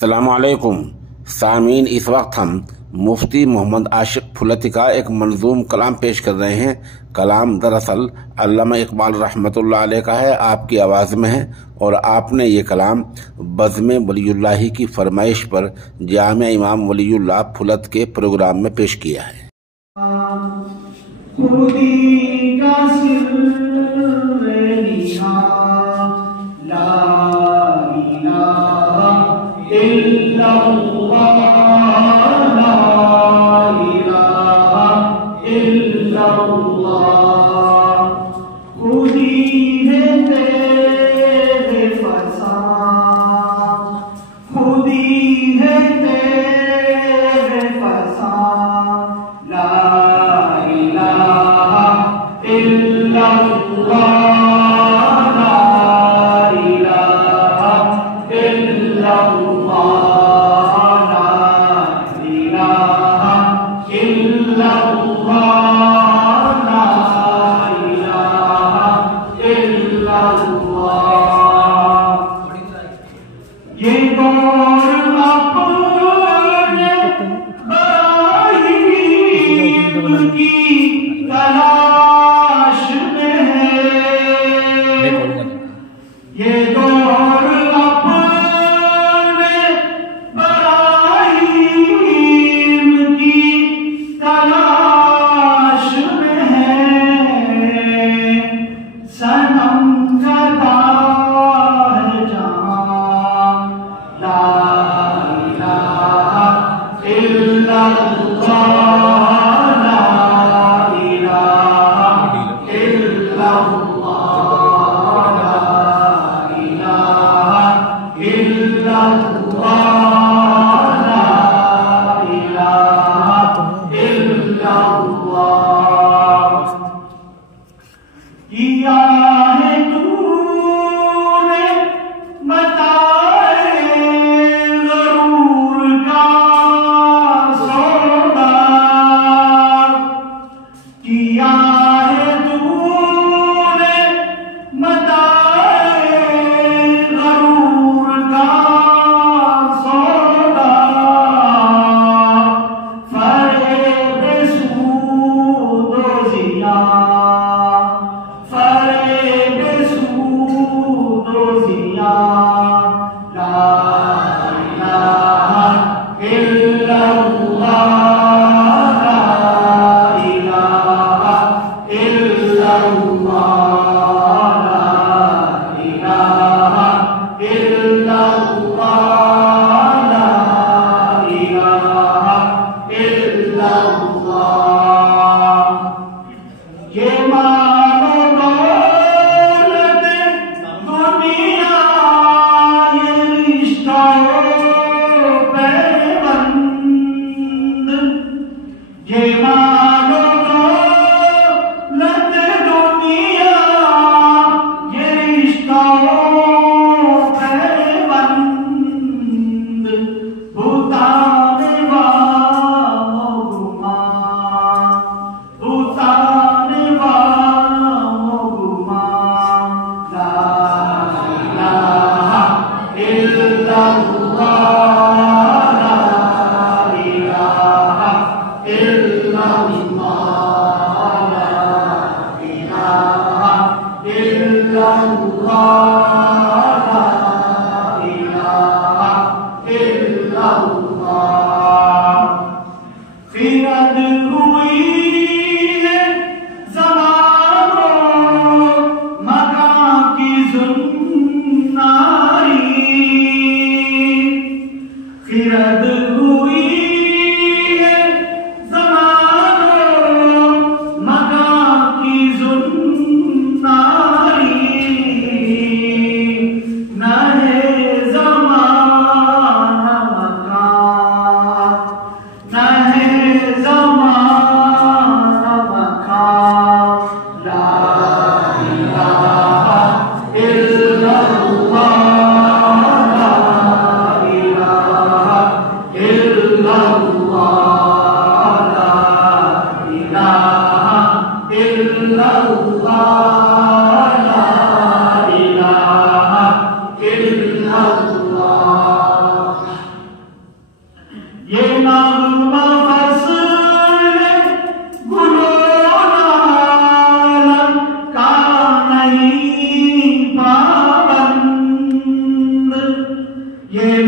अस्सलामुअलैकुम सामीन। इस वक्त हम मुफ्ती मोहम्मद आशिक फुलती का एक मंजूम कलाम पेश कर रहे हैं। कलाम दरअसल अल्लामा इकबाल रहमतुल्लाह अलैह का है, आपकी आवाज़ में है और आपने ये कलाम बज़्म वलीउल्लाही की फरमाइश पर जामिया इमाम वलीउल्लाह फुलत के प्रोग्राम में पेश किया है।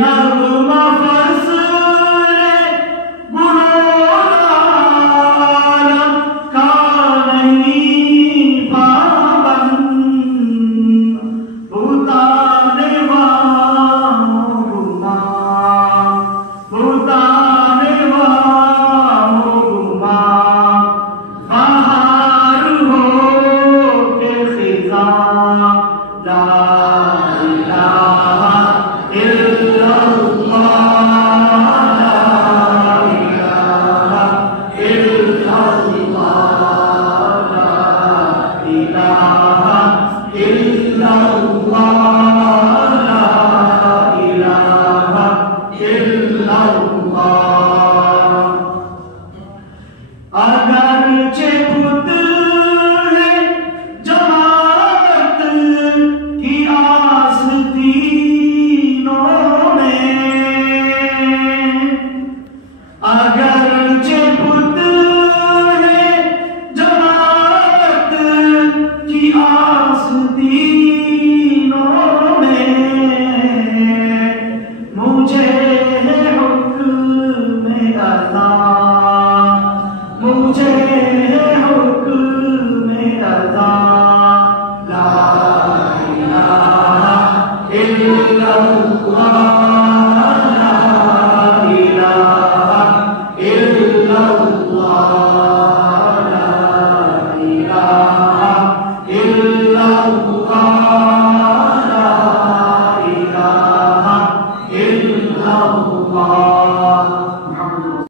नगमा फसले गुलाम का नहीं पाबंद, उतारने वालों गुमान, उतारने वालों गुमान, बाहर हो के खिज़ा ला इलाहा इल्लल्लाह, ला इलाहा इल्लल्लाह, ला इलाहा इल्लल्लाह, ला इलाहा इल्लल्लाह। अगरचे खुद है जमात की आस्तीनों में, अगरचे खुद है जमात की आस्तीनों में, मुझे है हुक्म अता, मुझे है हुक्म अता, ला इलाहा इल्लल्लाह, ला इलाहा इल्लल्लाह, ला इलाहा इल्लल्लाह, ला इलाहा इल्लल्लाह।